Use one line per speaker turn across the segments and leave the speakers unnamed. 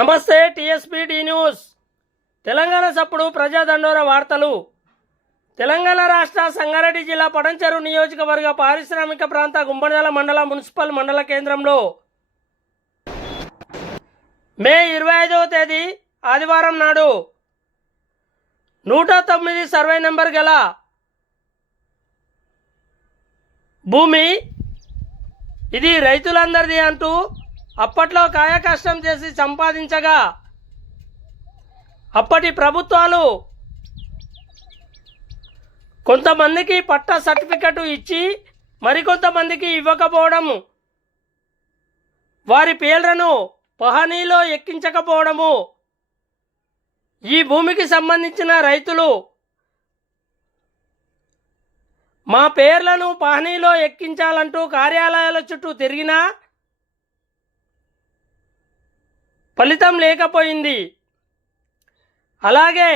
నమస్తే tsp D news. Telangana సప్పుడు ప్రజాదండోర వార్తలు. తెలంగాణ రాష్ట్ర సంగారెడ్డి జిల్లా పడంచెరు నియోజకవర్గ పారిశ్రామిక ప్రాంత గుంబడదల మండల మున్సిపల్ మండల కేంద్రంలో మే ఇరవై ఐదవ తేదీ ఆదివారం నాడు నూట తొమ్మిది సర్వే నెంబర్ గల భూమి ఇది రైతులందరిది అంటూ అప్పట్లో కాయ కష్టం చేసి సంపాదించగా అప్పటి ప్రభుత్వాలు కొంతమందికి పట్టా సర్టిఫికెట్ ఇచ్చి మరికొంతమందికి ఇవ్వకపోవడం వారి పేర్లను పహనీలో ఎక్కించకపోవడము ఈ భూమికి సంబంధించిన రైతులు మా పేర్లను పహనీలో ఎక్కించాలంటూ కార్యాలయాల చుట్టూ తిరిగినా ఫలితం లేకపోయింది. అలాగే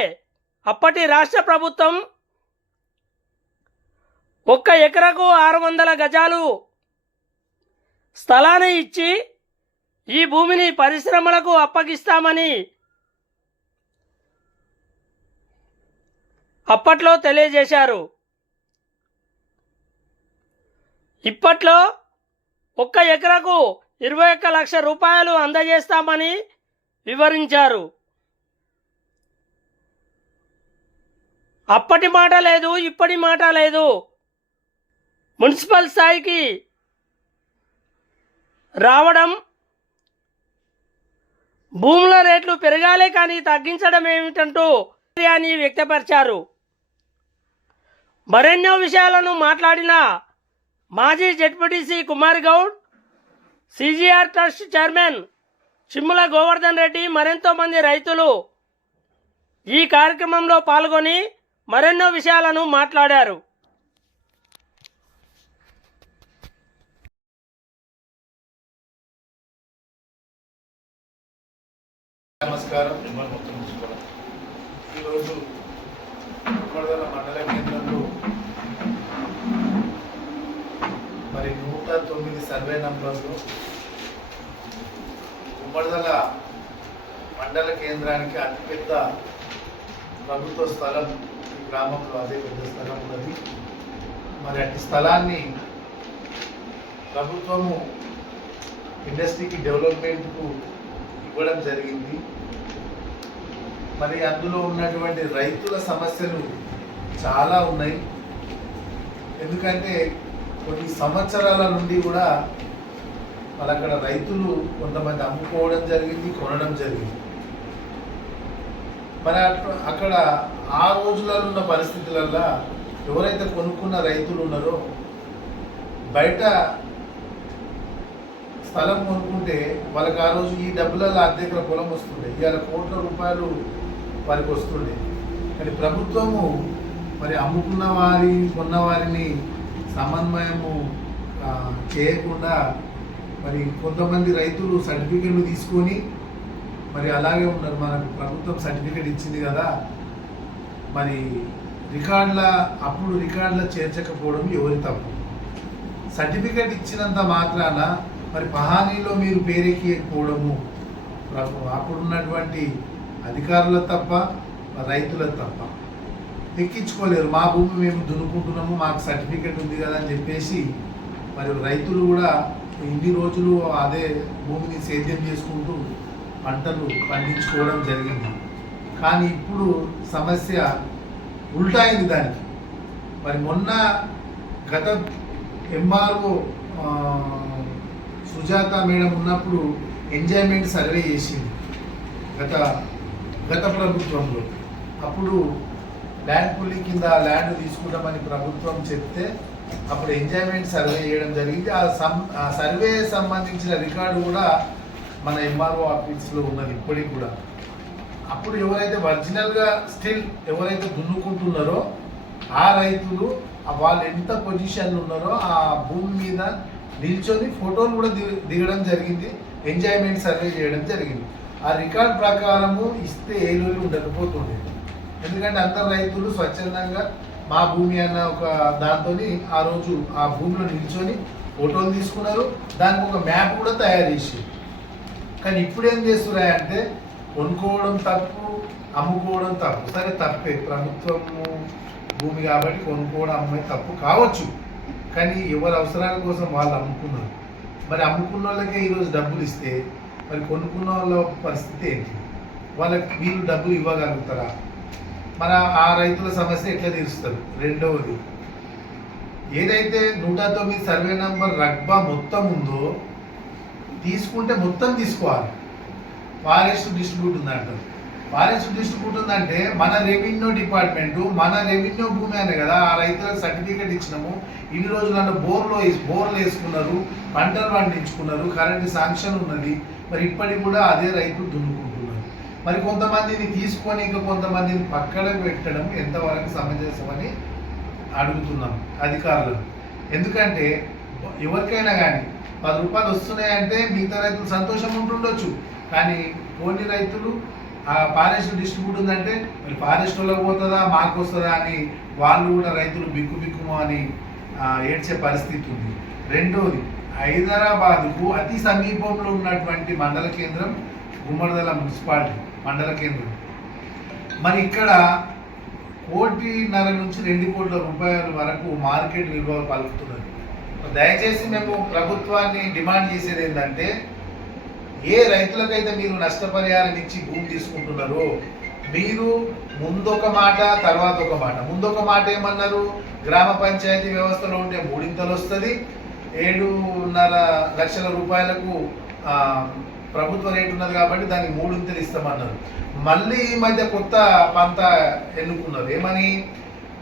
అప్పటి రాష్ట్ర ప్రభుత్వం ఒక్క ఎకరకు ఆరు వందల గజాలు స్థలాన్ని ఇచ్చి ఈ భూమిని పరిశ్రమలకు అప్పగిస్తామని అప్పట్లో తెలియజేశారు. ఇప్పట్లో ఒక్క ఎకరకు ఇరవై ఒక్క లక్ష రూపాయలు అందజేస్తామని వివరించారు. అప్పటి మాట లేదు ఇప్పటి మాట లేదు. మున్సిపల్ స్థాయికి రావడం భూముల రేట్లు పెరగాలే కానీ తగ్గించడం ఏమిటంటూ అని వ్యక్తపరిచారు. మరెన్నో విషయాలను మాట్లాడిన మాజీ ZPTC Kumar Goud CGR trust chairman Chimmula Govardhan Reddy మరెంతో మంది రైతులు ఈ కార్యక్రమంలో పాల్గొని మరెన్నో విషయాలను మాట్లాడారు.
నమస్కారం. ఈరోజు ఉమ్మడిదల మండల కేంద్రంలో మరి నూట తొమ్మిది సర్వే నంబర్లు ఉమ్మడిదల మండల కేంద్రానికి అతిపెద్ద ప్రభుత్వ స్థలం ఈ గ్రామంలో అదే పెద్ద స్థలం ఉన్నది. మరి అటు స్థలాన్ని ప్రభుత్వము ఇండస్ట్రీకి డెవలప్మెంట్కు ఇవ్వడం జరిగింది. మరి అందులో ఉన్నటువంటి రైతుల సమస్యలు చాలా ఉన్నాయి. ఎందుకంటే కొన్ని సంవత్సరాల నుండి కూడా వాళ్ళు అక్కడ రైతులు కొంతమంది అమ్ముకోవడం జరిగింది కొనడం జరిగింది. మరి అక్కడ ఆ రోజులలో ఉన్న పరిస్థితులల్లో ఎవరైతే కొనుక్కున్న రైతులు ఉన్నారో బయట స్థలం కొనుక్కుంటే వాళ్ళకి ఆ రోజు ఈ డబ్బులలో అద్దెకర పొలం వస్తుండే ఇవాళ కోట్ల రూపాయలు వారికి వస్తుండే. కానీ ప్రభుత్వము మరి అమ్ముకున్న వారి కొన్న వారిని సమన్వయము చేయకుండా మరి కొంతమంది రైతులు సర్టిఫికెట్లు తీసుకొని మరి అలాగే ఉన్నారు. మనకు ప్రభుత్వం సర్టిఫికెట్ ఇచ్చింది కదా. మరి రికార్డుల అప్పుడు రికార్డుల చేర్చకపోవడం ఎవరి తప్పు? సర్టిఫికెట్ ఇచ్చినంత మాత్రాన మరి పహానీలో మీరు పేరెక్కియకపోవడము అప్పుడున్నటువంటి అధికారుల తప్ప రైతుల తప్ప. ఎక్కించుకోలేరు. మా భూమి మేము దున్నుకుంటున్నాము మాకు సర్టిఫికెట్ ఉంది కదా అని చెప్పేసి మరి రైతులు కూడా ఇన్ని రోజులు అదే భూమిని సేద్యం చేసుకుంటూ పంటలు పండించుకోవడం జరిగింది. కానీ ఇప్పుడు సమస్య ఉల్టాయింది దానికి. మరి మొన్న గత ఎంఆర్ఓ సుజాత మేడం ఉన్నప్పుడు ఎంజాయ్మెంట్ సర్వే చేసింది. గత గత ప్రభుత్వంలో. అప్పుడు ల్యాండ్ పుల్లి కింద ల్యాండ్ తీసుకుంటామని ప్రభుత్వం చెప్తే అప్పుడు ఎంజాయ్మెంట్ సర్వే చేయడం జరిగింది. ఆ సం ఆ సర్వే సంబంధించిన రికార్డు కూడా మన ఎంఆర్ఓ ఆఫీస్లో ఉన్నది ఇప్పటికి కూడా. అప్పుడు ఎవరైతే ఒరిజినల్గా స్టిల్ ఎవరైతే దున్నుకుంటున్నారో ఆ రైతులు వాళ్ళు ఎంత పొజిషన్లు ఉన్నారో ఆ భూమి మీద నిల్చొని ఫోటోలు కూడా దిగ- దిగడం జరిగింది. ఎంజాయ్మెంట్ సర్వే చేయడం జరిగింది. ఆ రికార్డ్ ప్రకారము ఇస్తే ఏ రోజు ఉండకపోతుండే. ఎందుకంటే అందరు రైతులు స్వచ్ఛందంగా మా భూమి అన్న ఒక దాంతో ఆ రోజు ఆ భూమిలో నిల్చొని ఫోటోలు తీసుకున్నారు. దానికి ఒక మ్యాప్ కూడా తయారు చేసి. కానీ ఇప్పుడు ఏం చేస్తున్నాయి అంటే కొనుక్కోవడం తప్పు అమ్ముకోవడం తప్పు. సరే తప్పే. ప్రభుత్వము భూమి కాబట్టి కొనుక్కోవడం అమ్మే తప్పు కావచ్చు. కానీ ఎవరి అవసరాల కోసం వాళ్ళు అమ్ముకున్నారు. మరి అమ్ముకున్న వాళ్ళకే ఈరోజు డబ్బులు ఇస్తే మరి కొనుక్కున్న వాళ్ళ పరిస్థితి ఏంటి? వాళ్ళకి వీళ్ళు డబ్బులు ఇవ్వగలుగుతారా? మన ఆ రైతుల సమస్య ఎట్లా తీరుస్తారు? రెండవది ఏదైతే నూట తొమ్మిది సర్వే నంబర్ రగ్బా మొత్తం ఉందో తీసుకుంటే మొత్తం తీసుకోవాలి. ఫారెస్ట్ డిస్ట్రిబ్యూట్ ఉందంటారు. ఫారెస్ట్ డిస్ట్రిబ్యూట్ ఉందంటే మన రెవెన్యూ డిపార్ట్మెంట్ మన రెవెన్యూ భూమి అనే కదా ఆ రైతులకు సర్టిఫికేట్ ఇచ్చినాము. ఇన్ని రోజులు అంటే బోర్లో వేసి బోర్లు వేసుకున్నారు పంటలు పండించుకున్నారు కరెంట్ శాంక్షన్ ఉన్నది. మరి ఇప్పటికి కూడా అదే రైతులు దున్ను మరి కొంతమందిని తీసుకొని ఇంకా కొంతమందిని పక్కన పెట్టడం ఎంతవరకు సమంజసమని అడుగుతున్నాం అధికారులు. ఎందుకంటే ఎవరికైనా కానీ పది రూపాయలు వస్తున్నాయంటే మిగతా రైతులు సంతోషం ఉంటుండొచ్చు. కానీ కొన్ని రైతులు ఆ ఫారెస్ట్ డిస్ట్రిబ్యూట్ ఉందంటే మరి ఫారెస్ట్ వాళ్ళకి పోతుందా మాకు వస్తుందా అని వాళ్ళు కూడా రైతులు బిక్కు బిక్కుము అని ఏడ్చే పరిస్థితి ఉంది. రెండోది హైదరాబాదుకు అతి సమీపంలో ఉన్నటువంటి మండల కేంద్రం గుమ్మడిదల మున్సిపాలిటీ. మండల కేంద్రం. మరి ఇక్కడ కోటిన్నర నుంచి రెండు కోట్ల రూపాయల వరకు మార్కెట్ విలువ పలుకుతున్నది. దయచేసి మేము ప్రభుత్వాన్ని డిమాండ్ చేసేది ఏంటంటే ఏ రైతులకైతే మీరు నష్టపరిహారం ఇచ్చి భూమి తీసుకుంటున్నారో మీరు ముందొక మాట తర్వాత ఒక మాట. ముందొక మాట ఏమన్నారు? గ్రామ పంచాయతీ వ్యవస్థలో ఉండే మూడింతలు వస్తుంది. ఏడున్నర లక్షల రూపాయలకు ప్రభుత్వ రేటు ఉన్నది కాబట్టి దానికి మూడింతలు ఇస్తామన్నారు. మళ్ళీ ఈ మధ్య కొత్త పంత ఎన్నుకున్నారు. ఏమని?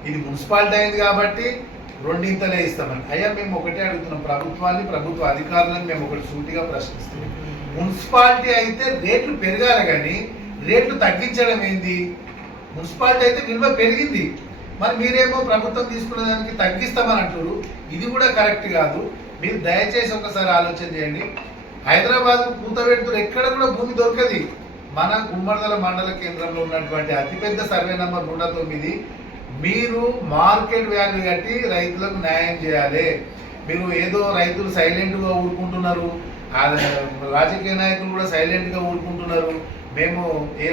ఇది మున్సిపాలిటీ అయింది కాబట్టి రెండింతలే ఇస్తామని. అయ్యా మేము ఒకటే అడుగుతున్నాం. ప్రభుత్వాన్ని ప్రభుత్వ అధికారులను మేము ఒకటి సూటిగా ప్రశ్నిస్తున్నాం. మున్సిపాలిటీ అయితే రేట్లు పెరగాలి కానీ రేట్లు తగ్గించడం ఏంది? మున్సిపాలిటీ అయితే విలువ పెరిగింది. మరి మీరేమో ప్రభుత్వం తీసుకునే దానికి తగ్గిస్తామని అంటారు ఇది కూడా కరెక్ట్ కాదు. మీరు దయచేసి ఒకసారి ఆలోచన చేయండి. హైదరాబాద్ కూతబెడుతురు ఎక్కడ కూడా భూమి దొరకది. మన గుమ్మడిదల మండల కేంద్రంలో ఉన్నటువంటి అతిపెద్ద సర్వే నంబర్ నూట తొమ్మిది మీరు మార్కెట్ వాల్యూ కట్టి రైతులకు న్యాయం చేయాలి. మీరు ఏదో రైతులు సైలెంట్గా ఊరుకుంటున్నారు. ఆ రాజకీయ నాయకులు కూడా సైలెంట్గా ఊరుకుంటున్నారు. మేము ఏ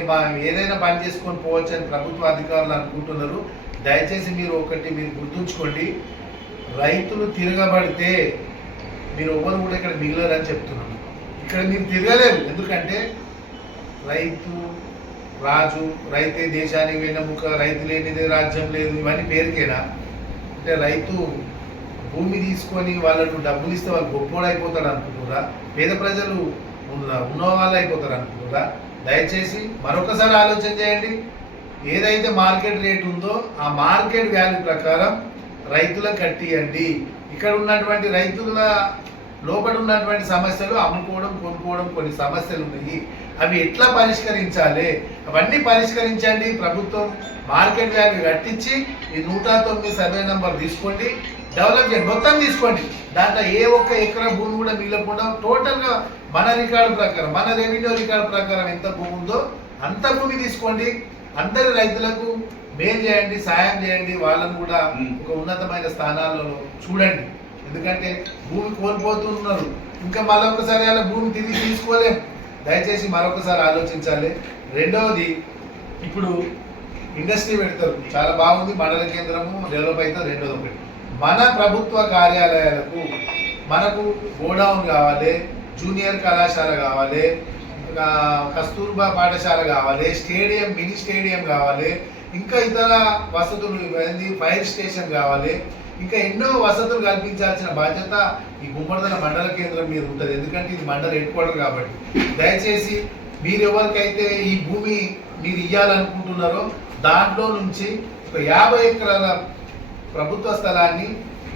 ఏదైనా పని చేసుకొని పోవచ్చు అని ప్రభుత్వ అధికారులు అనుకుంటున్నారు. దయచేసి మీరు ఒకటి మీరు గుర్తుంచుకోండి. రైతులు తిరగబడితే మీరు ఎవరు కూడా ఇక్కడ మిగిలరని చెప్తున్నారు ఇక్కడ మీరు తిరగలేరు ఎందుకంటే రైతు రాజు రైతే దేశానికి వెన్నెముక రైతు లేనిదే రాజ్యం లేదు ఇవన్నీ పేరుకేనా? అంటే రైతు భూమి తీసుకొని వాళ్ళకు డబ్బులు ఇస్తే వాళ్ళు గొప్పోడు అయిపోతాడు అనుకుంటున్నారా? పేద ప్రజలు ఉన్న- ఉన్నవాళ్ళు అయిపోతారు అనుకుంటున్నారా? దయచేసి మరొకసారి ఆలోచన చేయండి. ఏదైతే మార్కెట్ రేట్ ఉందో ఆ మార్కెట్ వాల్యూ ప్రకారం రైతులకు కట్టియండి. ఇక్కడ ఉన్నటువంటి రైతుల లోపల ఉన్నటువంటి సమస్యలు అమ్ముకోవడం కొనుక్కోవడం కొన్ని సమస్యలు ఉన్నాయి. అవి ఎట్లా పరిష్కరించాలి? అవన్నీ పరిష్కరించండి. ప్రభుత్వం మార్కెట్ వాల్యూ కట్టించి ఈ నూట తొమ్మిది సర్వే నంబర్ తీసుకోండి. డెవలప్ చేయండి. మొత్తం తీసుకోండి. దాంట్లో ఏ ఒక్క ఎకరా భూమి కూడా మిగలకుండా టోటల్గా మన రికార్డు ప్రకారం మన రెవెన్యూ రికార్డు ప్రకారం ఎంత భూమి ఉందో అంత భూమి తీసుకోండి. అందరి రైతులకు మేలు చేయండి సాయం చేయండి. వాళ్ళని కూడా ఒక ఉన్నతమైన స్థానాల్లో చూడండి. ఎందుకంటే భూమి కోల్పోతున్నారు. ఇంకా మరొకసారి అలా భూమి తిరిగి తీసుకోలేం. దయచేసి మరొకసారి ఆలోచించాలి. రెండవది ఇప్పుడు ఇండస్ట్రీ పెడతారు. చాలా బాగుంది. మండల కేంద్రము డెవలప్ అవుతుంది. రెండోది ఒకటి. మన ప్రభుత్వ కార్యాలయాలకు మనకు గోడౌన్ కావాలి జూనియర్ కళాశాల కావాలి కస్తూర్బా పాఠశాల కావాలి స్టేడియం మినీ స్టేడియం కావాలి ఇంకా ఇతర వసతులు ఫైర్ స్టేషన్ కావాలి. ఇంకా ఎన్నో వసతులు కల్పించాల్సిన బాధ్యత ఈ గుమ్మడిదల మండల కేంద్రం మీద ఉంటుంది. ఎందుకంటే ఇది మండల హెడ్ క్వార్టర్ కాబట్టి. దయచేసి మీరు ఎవరికైతే ఈ భూమి మీరు ఇవ్వాలనుకుంటున్నారో దాంట్లో నుంచి ఒక యాభై ఎకరాల ప్రభుత్వ స్థలాన్ని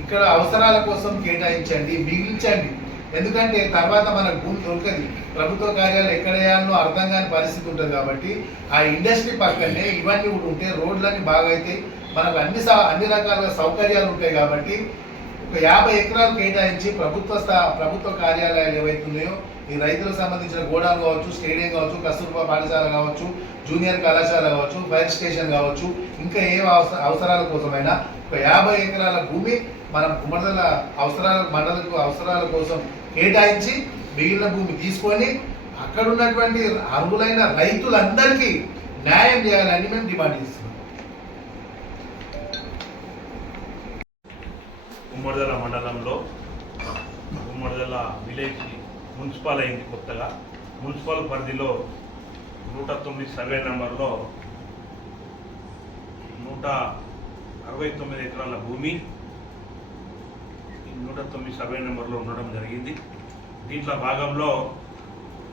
ఇక్కడ అవసరాల కోసం కేటాయించండి మిగిల్చండి. ఎందుకంటే తర్వాత మన భూమి దొరకది. ప్రభుత్వ కార్యాలు ఎక్కడేయాలో అర్థం కాని పరిస్థితి ఉంటుంది కాబట్టి ఆ ఇండస్ట్రీ పక్కనే ఇవన్నీ కూడా ఉంటే రోడ్లన్నీ బాగా అయితే మనకు అన్ని అన్ని రకాల సౌకర్యాలు ఉంటాయి కాబట్టి ఒక యాభై ఎకరాలు కేటాయించి ప్రభుత్వ ప్రభుత్వ కార్యాలయాలు ఏవైతున్నాయో ఈ రైతులకు సంబంధించిన గోడాలు కావచ్చు స్టేడియం కావచ్చు కస్తూర్బా పాఠశాల కావచ్చు జూనియర్ కళాశాల కావచ్చు ఫైర్ స్టేషన్ కావచ్చు ఇంకా ఏ అవసరాల కోసమైనా ఒక యాభై ఎకరాల భూమి మనం కుమరదల అవసరాల మండలకు అవసరాల కోసం కేటాయించి మిగిలిన భూమి తీసుకొని అక్కడ ఉన్నటువంటి అర్హులైన రైతులందరికీ న్యాయం చేయాలని మేము డిమాండ్ చేస్తున్నాం.
ఉమ్మడిదల మండలంలో ఉమ్మడిదల విలేజ్ మున్సిపల్ అయింది కొత్తగా. మున్సిపల్ పరిధిలో నూట తొమ్మిది సర్వే నెంబర్లో నూట అరవై తొమ్మిది ఎకరాల భూమి నూట తొమ్మిది సర్వే నెంబర్లో ఉండడం జరిగింది. దీంట్లో భాగంలో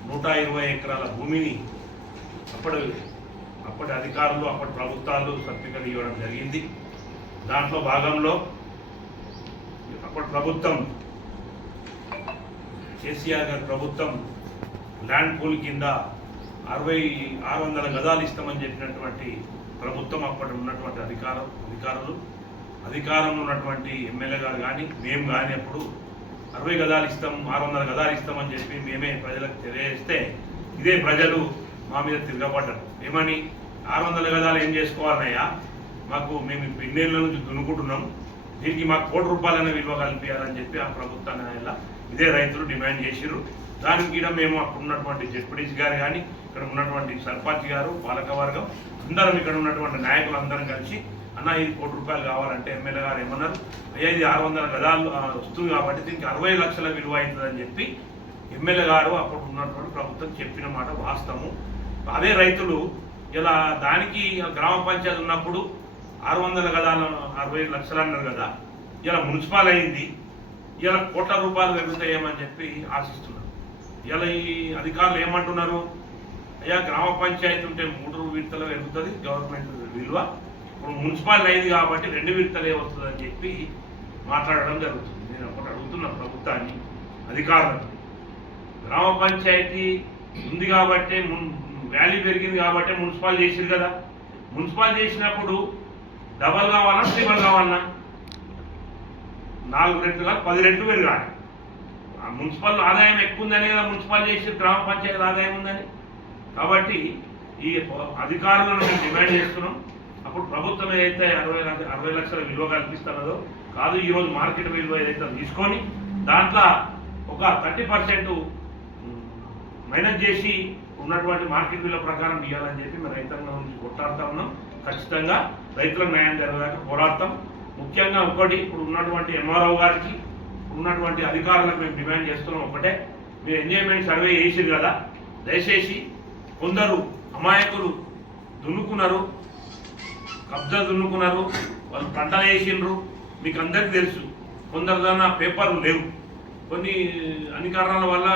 నూట ఇరవై ఎకరాల భూమిని అప్పటి అప్పటి అధికారులు అప్పటి ప్రభుత్వాలు సర్టిఫికెట్ ఇవ్వడం జరిగింది. దాంట్లో భాగంలో అప్పటి ప్రభుత్వం కేసీఆర్ గారి ప్రభుత్వం ల్యాండ్ పూల్ కింద అరవై ఆరు వందల గదాలు ఇస్తామని చెప్పినటువంటి ప్రభుత్వం అప్పటి ఉన్నటువంటి అధికారం అధికారులు. అధికారంలో ఉన్నటువంటి ఎమ్మెల్యే గారు కానీ మేము కానీ అప్పుడు అరవై గదాలు ఇస్తాం ఆరు వందల గదాలు ఇస్తామని చెప్పి మేమే ప్రజలకు తెలియజేస్తే ఇదే ప్రజలు మా మీద తిరగబడ్డారు. ఏమని? ఆరు వందల గదాలు ఏం చేసుకోవాలన్నయ్యా? మాకు మేము ఇన్నేళ్ళ నుంచి దున్నుకుంటున్నాం. దీనికి మాకు కోటి రూపాయలనే విలువ కల్పించాలని చెప్పి ఆ ప్రభుత్వాన్ని ఆయన ఇదే రైతులు డిమాండ్ చేసిర్రు. దానికి కూడా మేము అక్కడ ఉన్నటువంటి జడ్పీటీసీ గారు కానీ ఇక్కడ ఉన్నటువంటి సర్పంచ్ గారు పాలకవర్గం అందరం ఇక్కడ ఉన్నటువంటి నాయకులు అందరం కలిసి అన్న ఇది కోటి రూపాయలు కావాలంటే ఎమ్మెల్యే గారు ఏమన్నారు? అయ్యా ఇది ఆరు వందల గదాలు వస్తుంది కాబట్టి దీనికి అరవై లక్షల విలువ అవుతుందని చెప్పి ఎమ్మెల్యే గారు అప్పుడు ఉన్నటువంటి ప్రభుత్వం చెప్పిన మాట వాస్తవము. అదే రైతులు ఇలా దానికి గ్రామ పంచాయతీ ఉన్నప్పుడు ఆరు వందల గదాలు అరవై లక్షలు అన్నారు కదా. ఇలా మున్సిపాల్ అయింది. ఇలా కోట్ల రూపాయలు పెరుగుతాయేమని చెప్పి ఆశిస్తున్నారు. ఇలా ఈ అధికారులు ఏమంటున్నారు? అయ్యా గ్రామ పంచాయతీ ఉంటే మూడు విడతలు పెరుగుతుంది గవర్నమెంట్ విలువ. మున్సిపాలిటీ అయింది కాబట్టి రెండు విడతలే వస్తుందని చెప్పి మాట్లాడడం జరుగుతుంది. నేను ఒకటి అడుగుతున్న ప్రభుత్వాన్ని అధికారులను గ్రామ పంచాయతీ ఉంది కాబట్టి మున్- పెరిగింది కాబట్టి మున్సిపాల్ చేసింది కదా. మున్సిపాల్ చేసినప్పుడు డబల్ కావాలన్నా ట్రిబల్ కావాలన్నా? నాలుగు రెట్లు పది రెట్లు పెరగాలి. ఆ మున్సిపల్ ఆదాయం ఎక్కువ ఉందని కదా మున్సిపల్ చేసి గ్రామ పంచాయతీ ఆదాయం ఉందని. కాబట్టి ఈ అధికారులను మేము డిమాండ్ చేస్తున్నాం. అప్పుడు ప్రభుత్వం ఏదైతే అరవై లక్ష- అరవై లక్షల విలువ కల్పిస్తున్నదో కాదు ఈరోజు మార్కెట్ విలువ ఏదైతే తీసుకొని దాంట్లో ఒక థర్టీ పర్సెంట్ మైనస్ చేసి ఉన్నటువంటి మార్కెట్ విలువ ప్రకారం ఇవ్వాలని చెప్పి మేము రైతాంగం నుంచి కొట్లాడుతా ఉన్నాం. ఖచ్చితంగా రైతుల న్యాయం జరగక పోరాడతాం. ముఖ్యంగా ఒకటి ఇప్పుడు ఉన్నటువంటి ఎంఆర్ఓ గారికి ఉన్నటువంటి అధికారులకు మేము డిమాండ్ చేస్తున్నాం ఒకటే. మీరు ఎంజాయ్మెంట్ సర్వే చేసిరు కదా దయచేసి కొందరు అమాయకులు దున్నుకున్నారు. కబ్జా దున్నుకున్నారు వాళ్ళు పంటలు వేసిండ్రు. మీకు అందరికీ తెలుసు కొందరు దాని పేపర్లు లేవు. కొన్ని అన్ని కారణాల వల్ల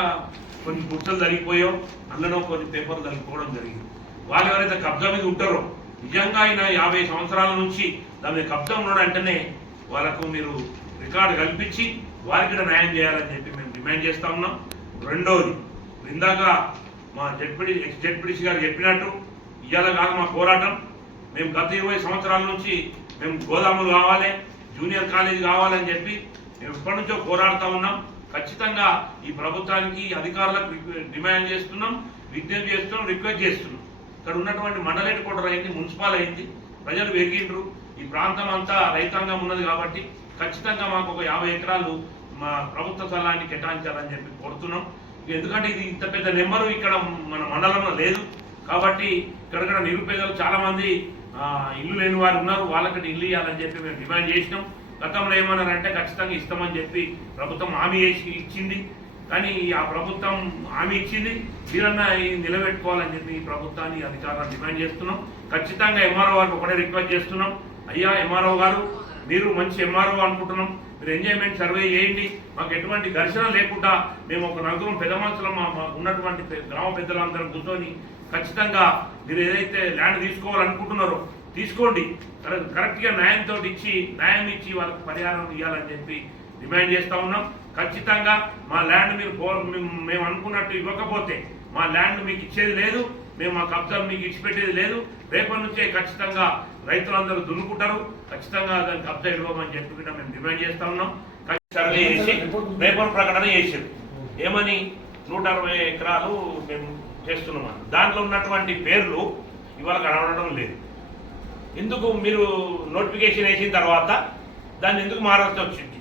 కొన్ని గుర్తలు జరిగిపోయావు అందులో కొన్ని పేపర్లు జరిగిపోవడం జరిగింది. వాళ్ళు ఎవరైతే కబ్జా మీద ఉంటారో నిజంగా ఆయన యాభై సంవత్సరాల నుంచి దాని మీద కబ్జా ఉన్నాడు అంటేనే వాళ్ళకు మీరు రికార్డు కల్పించి వారికి కూడా న్యాయం చేయాలని చెప్పి మేము డిమాండ్ చేస్తా ఉన్నాం. రెండోది ఇందాక మా జడ్పిడి ఎక్స్ జడ్పిడిసి గారు చెప్పినట్టు ఇవాళ కాదు మా పోరాటం. మేము గత ఇరవై సంవత్సరాల నుంచి మేము గోదాములు కావాలి జూనియర్ కాలేజ్ కావాలని చెప్పి మేము ఎప్పటి నుంచో పోరాడుతూ ఉన్నాం. ఖచ్చితంగా ఈ ప్రభుత్వానికి అధికారులకు రిక్వె- డిమాండ్ చేస్తున్నాం విజ్ఞప్తి చేస్తున్నాం రిక్వెస్ట్ చేస్తున్నాం. ఇక్కడ ఉన్నటువంటి మండలేటి కూడా అయింది మున్సిపల్ అయింది ప్రజలు పెరిగిండ్రు. ఈ ప్రాంతం అంతా రైతాంగం ఉన్నది కాబట్టి ఖచ్చితంగా మాకు ఒక యాభై ఎకరాలు మా ప్రభుత్వ స్థలాన్ని కేటాయించాలని చెప్పి కోరుతున్నాం. ఎందుకంటే ఇది ఇంత పెద్ద నెంబరు ఇక్కడ మన మండలంలో లేదు. కాబట్టి ఇక్కడ నిరుపేదలు చాలామంది ఇల్లు లేని వారు ఉన్నారు వాళ్ళకి ఇల్లు ఇవ్వాలని చెప్పి మేము డిమాండ్ చేసినాం. గతంలో ఏమన్నారంటే ఖచ్చితంగా ఇస్తామని చెప్పి ప్రభుత్వం హామీ చేసి ఇచ్చింది. కానీ ఆ ప్రభుత్వం హామీ ఇచ్చింది. మీరన్నా నిలబెట్టుకోవాలని చెప్పి ఈ ప్రభుత్వాన్ని అధికారులను డిమాండ్ చేస్తున్నాం. ఖచ్చితంగా ఎంఆర్ఓ గారికి ఒకటే రిక్వెస్ట్ చేస్తున్నాం. అయ్యా ఎంఆర్ఓ గారు మీరు మంచి ఎంఆర్ఓ అనుకుంటున్నాం. మీరు ఎంజాయ్మెంట్ సర్వే చేయండి. మాకు ఎటువంటి ఘర్షణ లేకుండా మేము ఒక నలుగురం పెద్ద మనుషులం మా మాకు ఉన్నటువంటి గ్రామ పెద్దలందరం కూర్చొని ఖచ్చితంగా మీరు ఏదైతే ల్యాండ్ తీసుకోవాలనుకుంటున్నారో తీసుకోండి. కరెక్ట్- కరెక్ట్గా న్యాయంతో ఇచ్చి న్యాయం ఇచ్చి వాళ్ళకి పరిహారం ఇవ్వాలని చెప్పి డిమాండ్ చేస్తూ ఉన్నాం. ఖచ్చితంగా మా ల్యాండ్ మీరు మేము- మేము అనుకున్నట్టు ఇవ్వకపోతే మా ల్యాండ్ మీకు ఇచ్చేది లేదు. మేము మా కబ్జాలు మీకు ఇచ్చిపెట్టేది లేదు. రేపటి నుంచే ఖచ్చితంగా రైతులందరూ దున్నుకుంటారు. ఖచ్చితంగా దాన్ని కబ్జా ఇవ్వమని చెప్పి కూడా మేము డిమాండ్ చేస్తా ఉన్నాం. చేసి పేపర్ ప్రకటన చేసారు ఏమని? నూట అరవై ఎకరాలు మేము చేస్తున్నాం దాంట్లో ఉన్నటువంటి పేర్లు ఇవాళ కనబడడం లేదు. ఎందుకు మీరు నోటిఫికేషన్ వేసిన తర్వాత దాన్ని ఎందుకు మారాల్సి వచ్చింది?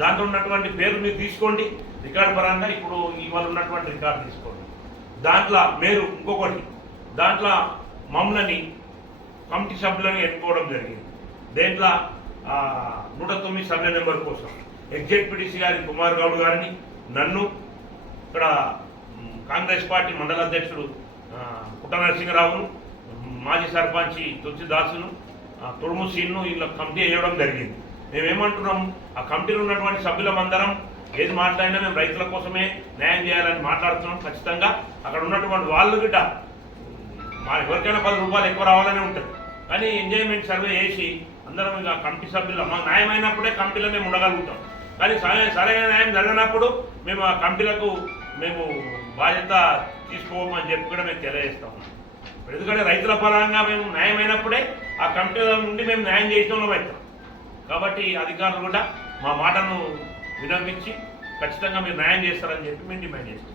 దాంట్లో ఉన్నటువంటి పేర్లు మీరు తీసుకోండి. రికార్డు పరంగా ఇప్పుడు ఇవాళ ఉన్నటువంటి రికార్డు తీసుకోండి. దాంట్లో మీరు ఇంకొకటి దాంట్లో మమ్మల్ని కమిటీ సభ్యులను ఎన్నుకోవడం జరిగింది. దేంట్లో నూట తొమ్మిది సభ్యుల నెంబర్ కోసం. ఎగ్జిక్యూటివ్స్ గారి కుమార్ గౌడ్ గారిని నన్ను ఇక్కడ కాంగ్రెస్ పార్టీ మండల అధ్యక్షుడు పుట్ట నరసింహరావును మాజీ సర్పంచి తులసిదాసును ఆ, తురుము సీన్ను కమిటీ వేయడం జరిగింది. మేమేమంటున్నాం ఆ కమిటీలో ఉన్నటువంటి సభ్యులమందరం ఏది మాట్లాడినా మేము రైతుల కోసమే న్యాయం చేయాలని మాట్లాడుతున్నాం ఖచ్చితంగా. అక్కడ ఉన్నటువంటి వాళ్ళు గిట్ట మా ఎవరికైనా పది రూపాయలు ఎక్కువ రావాలని ఉంటుంది. కానీ ఎంజాయ్మెంట్ సర్వే చేసి అందరం ఇక కమిటీ సభ్యులు. మా న్యాయమైనప్పుడే కమిటీలో మేము ఉండగలుగుతాం. కానీ సరైన సరైన న్యాయం జరగనప్పుడు మేము ఆ కమిటీలకు మేము బాధ్యత తీసుకోమని చెప్పి కూడా మేము తెలియజేస్తాం. ఎందుకంటే రైతుల పరంగా మేము న్యాయమైనప్పుడే ఆ కమిటీల నుండి మేము న్యాయం చేసిన అవుతాం కాబట్టి అధికారులు కూడా మా మాటను వినపించి ఖచ్చితంగా మీరు న్యాయం చేస్తారని చెప్పి మేము డిమాండ్ చేస్తాం